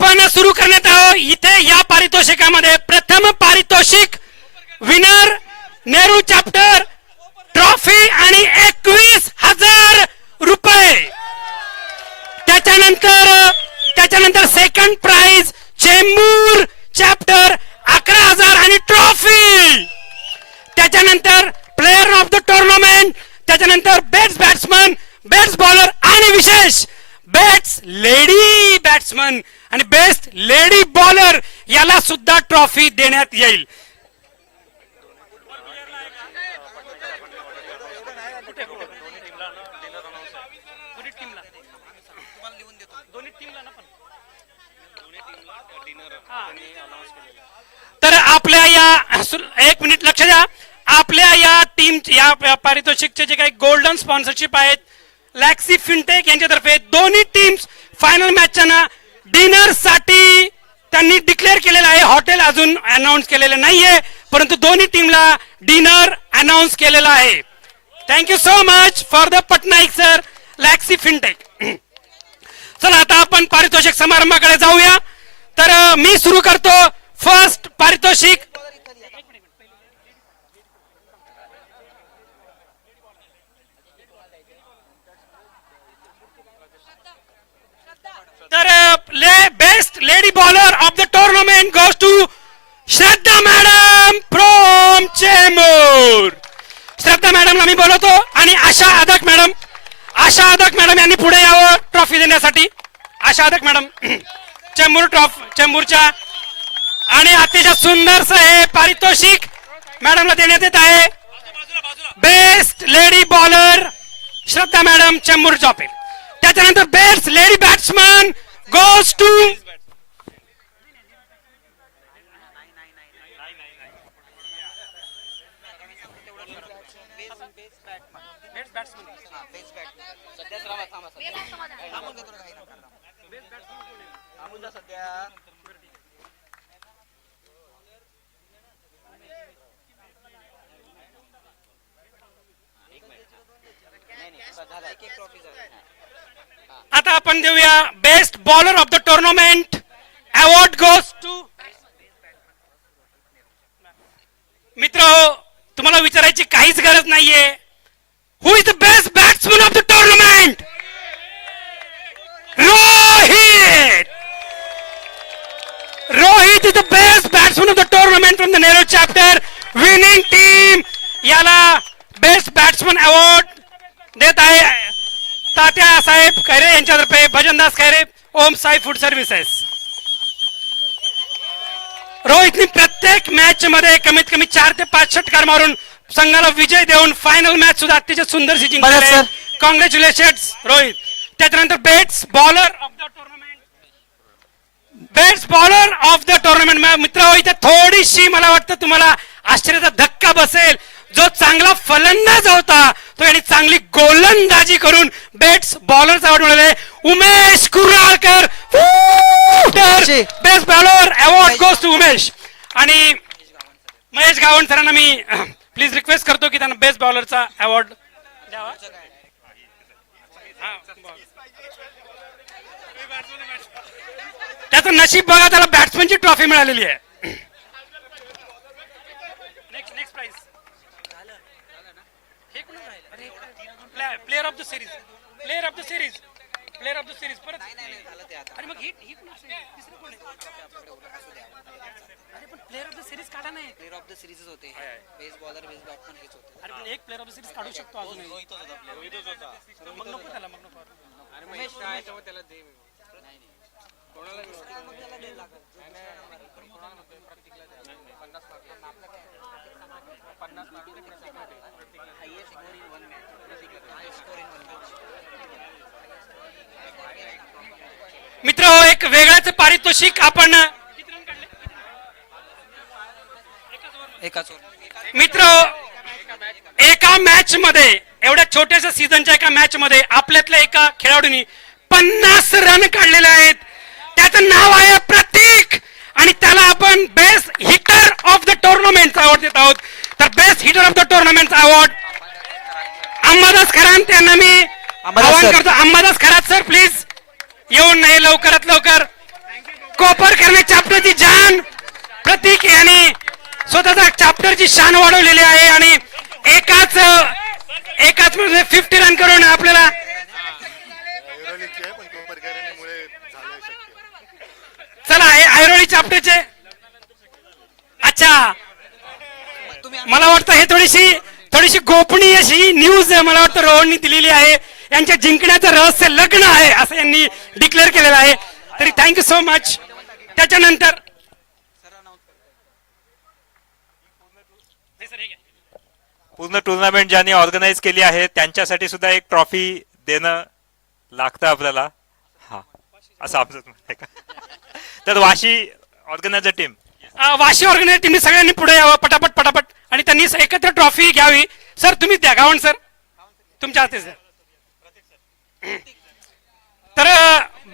आपण सुरू करण्यात आहोत. इथे या पारितोषिकामध्ये प्रथम पारितोषिक विनर नेहरू चॅप्टर ट्रॉफी आणि 21,000 रुपये. त्याच्यानंतर सेकंड प्राइज चेंबूर चॅप्टर 11,000 आणि ट्रॉफी. त्याच्यानंतर प्लेयर ऑफ द टुर्नामेंट, त्याच्यानंतर बेस्ट बॅट्समन, बेस्ट बॉलर आणि विशेष बेस्ट लेडी बॅट्समन आणि बेस्ट लेडी बॉलर याला सुद्धा ट्रॉफी देण्यात येईल. तर आपल्या या एक मिनिट लक्ष द्या. आपल्या या टीम या पारितोषिकचे जे काही गोल्डन स्पॉन्सरशिप आहेत लॅक्सी फिनटेक यांच्यातर्फे दोन्ही टीम्स फायनल मॅचच्या डिनर साठी त्यांनी डिक्लेअर केलेलं आहे. हॉटेल अजून अनाऊन्स केलेलं नाहीये, परंतु दोन्ही टीमला डिनर अनाऊन्स केलेलं आहे. Thank you so much for the Patnaik sir, लॅक्सी फिनटेक. चला आता आपण पारितोषिक समारंभाकडे जाऊया. तर मी सुरू करतो. फर्स्ट पारितोषिक तर best lady bowler of the tournament goes to Shraddha madam from Chembur. Shraddha मॅडमला मी बोलवतो आणि आशा अदक मॅडम यांनी पुढे यावं ट्रॉफी देण्यासाठी. आशा अदक मॅडम चेंबूरच्या आणि अतिशय सुंदरसं हे पारितोषिक मॅडमला देण्यात येत आहे. Best lady bowler Shraddha madam Chembur चॉपे. त्याच्यानंतर best lady batsman goes to आता आपण देऊया best bowler of the tournament award goes to. मित्र तुम्हाला विचारायची काहीच गरज नाहीये. Who is the best batsman of the tournament? Rohit is the best batsman of the tournament from the Nehru chapter. Winning team याला बेस्ट बॅट्समन अवॉर्ड देत आहे तात्या साहेब खैरे यांच्यातर्फे, भजनदास खैरे, ओम साई फूड सर्व्हिसेस. रोहितने प्रत्येक मॅच मध्ये कमीत कमी 4 ते 5 षटकार मारून संघाला विजय देऊन फायनल मॅच सुद्धा अतिशय सुंदरशी जिंकली. कॉंग्रॅच्युलेशन रोहित. त्याच्यानंतर best bowler of the tournament मित्र इथे थोडीशी मला वाटतं तुम्हाला आश्चर्याचा धक्का बसेल. जो चांगला फलंदाज होता तो यांनी चांगली गोलंदाजी करून बेस्ट बॉलरचा अवॉर्ड मिळाले. Umesh Kurralkar best bowler award goes to Umesh. आणि महेश गावंड सरांना मी प्लीज रिक्वेस्ट करतो की त्यांना बेस्ट बॉलरचा अवॉर्ड द्यावा. त्याचं नशीब बघा, त्याला बॅट्समनची ट्रॉफी मिळालेली आहे. Next prize player of the series परत. आणि मग ही तिसरं कोण आहे? अरे पण प्लेयर ऑफ द सिरीज काढा नाही. प्लेयर ऑफ द सिरीज होते, बेस्ट बॉलर बेस्ट बॅट्समन हेच होते. अरे पण एक प्लेयर ऑफ द सिरीज काढू शकतो अजून. मग नको त्याला, मग नको. अरे महेश काय त्याला दे. कोणाला मित्र एक वेगळाच पारितोषिक आपण मित्र एका मॅच मध्ये, एवढ्या छोट्याशा सीझनच्या एका मॅच मध्ये आपल्यातल्या एका खेळाडूंनी 50 रन काढलेले आहेत. त्याचं नाव आहे प्रतीक आणि त्याला आपण best hitter of the tournament award देत आहोत. तर best hitter of the tournament award Ambadas Kharat यांना मी आवाहन करतो. अंबादास खरात सर प्लीज येऊन नाही लवकरात लवकर. कोपरकरने चॅप्टरची जान प्रतीक यांनी स्वतःचा चॅप्टरची शान वाढवलेली आहे आणि एकाच मध्ये 50 रन करून आपल्याला ऐरोलीची आहे पण कोपरकरांमुळे झालंय शक्य. चला हे ऐरोली चॅप्टरचे अच्छा मला वाटतं हे थोडीशी गोपनीय अशी न्यूज मला वाटतं रोहननी दिलेली आहे. यांच्या जिंकण्याचं रहस्य लग्न आहे असं यांनी डिक्लेअर केलेलं आहे. तरी थँक्यू सो मच. त्याच्यानंतर पूर्ण टुर्नामेंट ज्यांनी ऑर्गनाईज केली आहे त्यांच्यासाठी सुद्धा एक ट्रॉफी देणं लागतं आपल्याला. हा असं आमचं मत आहे का? तर Vashi organiser team Vashi organiser टीमने सगळ्यांनी पुढे यावं पटापट आणि त्यांनी एकत्र ट्रॉफी घ्यावी. सर तुम्ही द्या गावण सर तुमच्या हातीच द्या. तर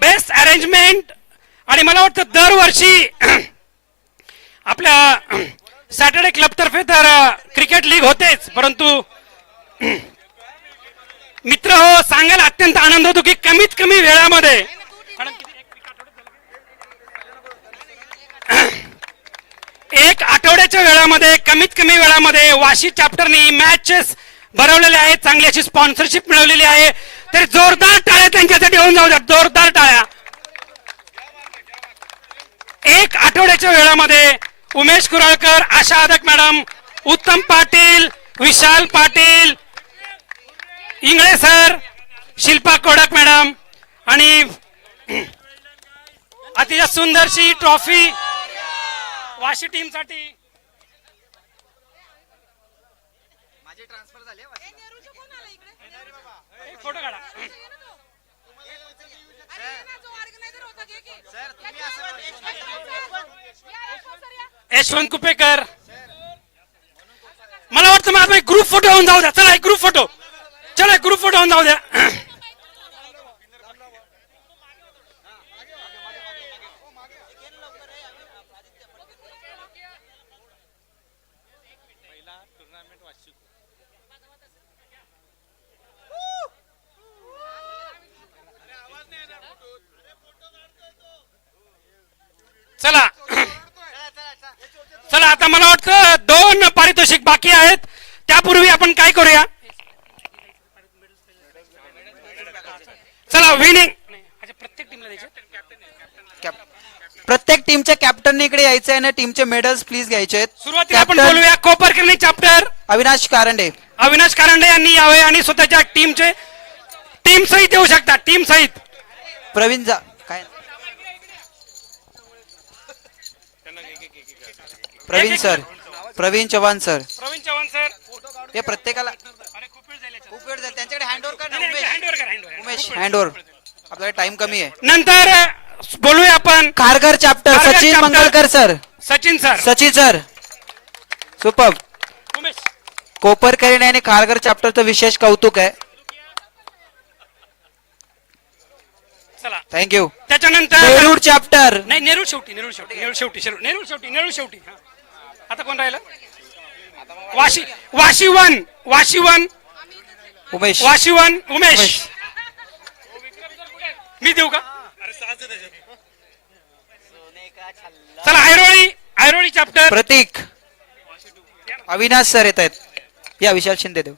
बेस्ट अरेंजमेंट आणि मला वाटतं दरवर्षी आपल्या सॅटर्डे क्लब तर्फे तर क्रिकेट लीग होतेच परंतु मित्र हो सांगायला अत्यंत आनंद होतो की कमीत कमी वेळामध्ये एक आठवड्याच्या वेळामध्ये कमीत कमी वेळामध्ये वाशी चॅप्टरनी मॅचेस भरवलेले आहेत. चांगली अशी स्पॉन्सरशिप मिळवलेली आहे. तर जोरदार टाळ्या त्यांच्यासाठी होऊन जाऊ द्या. जोरदार टाळ्या. एक आठवड्याच्या वेळामध्ये उमेश कुराळकर, आशा आदक मॅडम, उत्तम पाटील, विशाल पाटील, इंगळे सर, शिल्पा कोडक मॅडम आणि अतिशय सुंदरशी ट्रॉफी वाशी टीम साठी. माझे ट्रान्सफर झाले फोटो काढा. सर तुम्ही असं यशवंत कुपेकर. मला वाटतं माझा एक ग्रुप फोटो होऊन जाऊ द्या. चला एक ग्रुप फोटो. चला एक ग्रुप फोटो होऊन जाऊ द्या. चला चला आता मला वाटतं 2 पारितोषिक बाकी आहेत. त्यापूर्वी आपण काय करूया. चला विनिंग प्रत्येक टीमला द्यायचे. प्रत्येक टीमच्या कॅप्टन इकडे यायचं आहे ना. टीमचे मेडल्स प्लीज घ्यायचे आहेत. सुरुवातीला आपण कॅप्टन बोलूया कोपरकर्णी चॅप्टर अविनाश कारंडे. अविनाश कारंडे यांनी यावे आणि स्वतःच्या टीम सहित येऊ शकतात. टीम सहित प्रवीण काय Pravin sir, Pravin Chavan sir. Pravin Chavan sir. हे प्रत्येकाला अरे खूप वेळ झाले. खूप वेळ झाला. त्यांच्याकडे हँड ओव्हर कर ना. नाही, उमेश, हँड ओव्हर करा, hand over. Umesh hand over. आपल्याला टाइम कमी आहे. नंतर बोलूया आपण Kharghar chapter Kharghar Sachin chapter. Mangalkar sir. Sachin sir. Sachin sir super. Umesh Koparkarni आणि खारघर चॅप्टरचं विशेष कौतुक आहे. चला थँक्यू. त्याच्यानंतर नेरूळ चॅप्टर नाही नेरूळ शेवटी. हा. आता कोण राहिलं. वाशी वन उमेश. उमेश. मी देऊ का. चला ऐरोळी चॅप्टर. प्रतीक अविनाश सर येत आहेत. या विशाल शिंदे देव.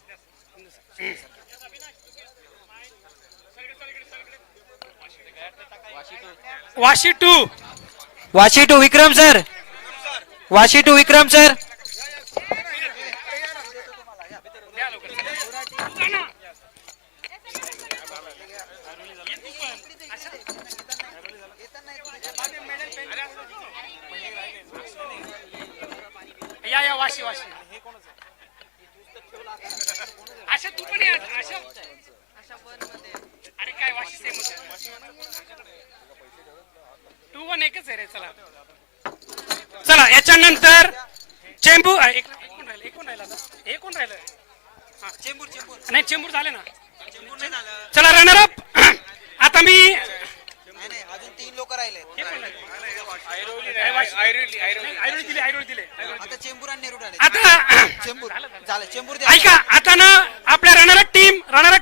Vashi two Vikram sir. Vikram sir. या वाशी आशा तू पण आशा. अरे काय वाशी सेम 2-1 एकच आहे रे. चला याच्यानंतर चेंबूर. एक कोण राहिलं. नाही चेंबूर झाले ना. चला रनर अप. आता मी अजून 3 लोक राहिले. ऐरोली दिले. आता चेंबूर आणि नेरूळ आले. आता चेंबूर झालं. चेंबूर ऐका आता ना आपल्या रनर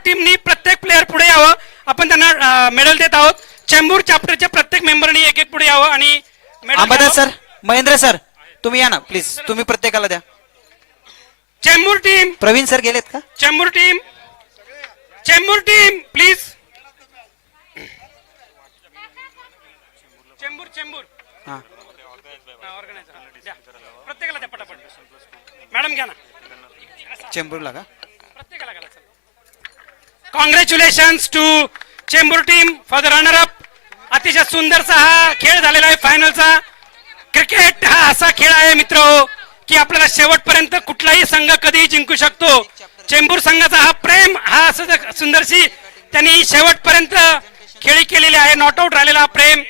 टीमनी प्रत्येक प्लेअर पुढे यावं. आपण त्यांना मेडल देत आहोत. चेंबूर चॅप्टरच्या प्रत्येक मेंबरनी एक फिनटेक पुढे यावं आणि medal अंबादास घ्यावं. सर, महेंद्र सर, तुम्ही या ना प्लीज. तुम्ही प्रत्येकाला द्या. चेंबूर टीम, प्रवीण सर गेलेत का? Chembur team, Chembur team please. Chembur Chembur हा. ऑर्गनायझर द्या. प्रत्येकाला द्या पटापट. मॅडम घ्या ना. चेंबूरला का? प्रत्येकाला घाला. Congratulations to Chembur team for the runner up. अतिशय सुंदरचा हा खेळ झालेला आहे फायनलचा. क्रिकेट हा असा खेळ आहे मित्र की आपल्याला शेवटपर्यंत कुठलाही संघ कधीही जिंकू शकतो. चेंबूर संघाचा हा प्रेम हा असं सुंदरशी त्यांनी शेवटपर्यंत खेळी केलेली आहे. नॉट आउट राहिलेला हा प्रेम.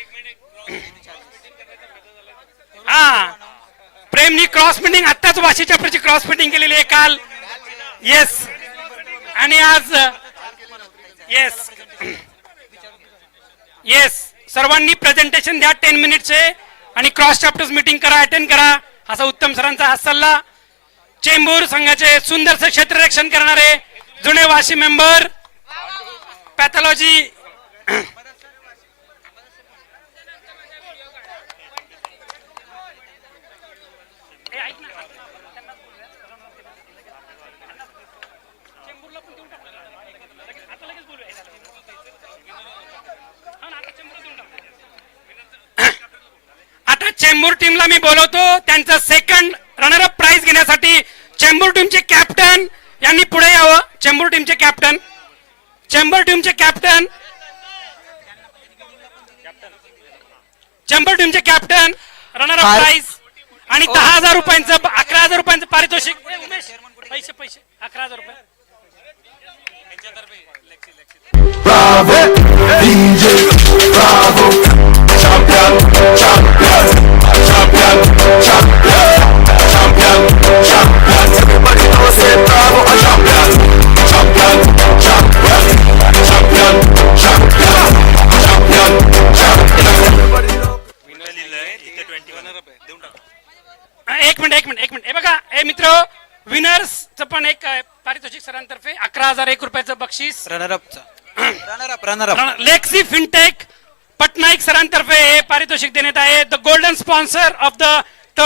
हा प्रेमनी क्रॉस फिटिंग आत्ताच वाशीच्या प्रती क्रॉस फिटिंग केलेली आहे काल. येस आणि आज येस येस सर्वांनी प्रेझेंटेशन द्या 10 मिनिटचे आणि क्रॉस चॅप्टर्स मीटिंग करा, अटेंड करा. असा उत्तम सरांचा हा सल्ला. चेंबूर संघाचे सुंदरसे क्षेत्ररक्षण करणारे जुने वाशी मेंबर पॅथॉलॉजी आता चेंबूर टीमला मी बोलवतो. त्यांचं सेकंड रनरअप प्राइज घेण्यासाठी चेंबूर टीमचे कॅप्टन यांनी पुढे यावं. चेंबूर टीमचे कॅप्टन, चेंबूर टीमचे कॅप्टन, चेंबूर टीमचे कॅप्टन रनरअप प्राइज आणि 10,000 रुपयांचं 11,000 रुपयांचं पारितोषिक. उमेश पैसे पैसे 11,000 रुपये. Bravo, DJ, bravo, champion, champion, champion, champion, champion, champion. Everybody knows it, bravo, a champion, champion, champion, champion, champion, champion, champion. Everybody knows. एक मिनिट हे बघा हे मित्र विनर्सचं पण एक पारितोषिक सरांतर्फे 11,001 रुपयाचं बक्षीस. रनरअप लेक्सी फिनटेक पटनाईक सरांतर्फे हे पारितोषिक देण्यात आहे. The golden sponsor of the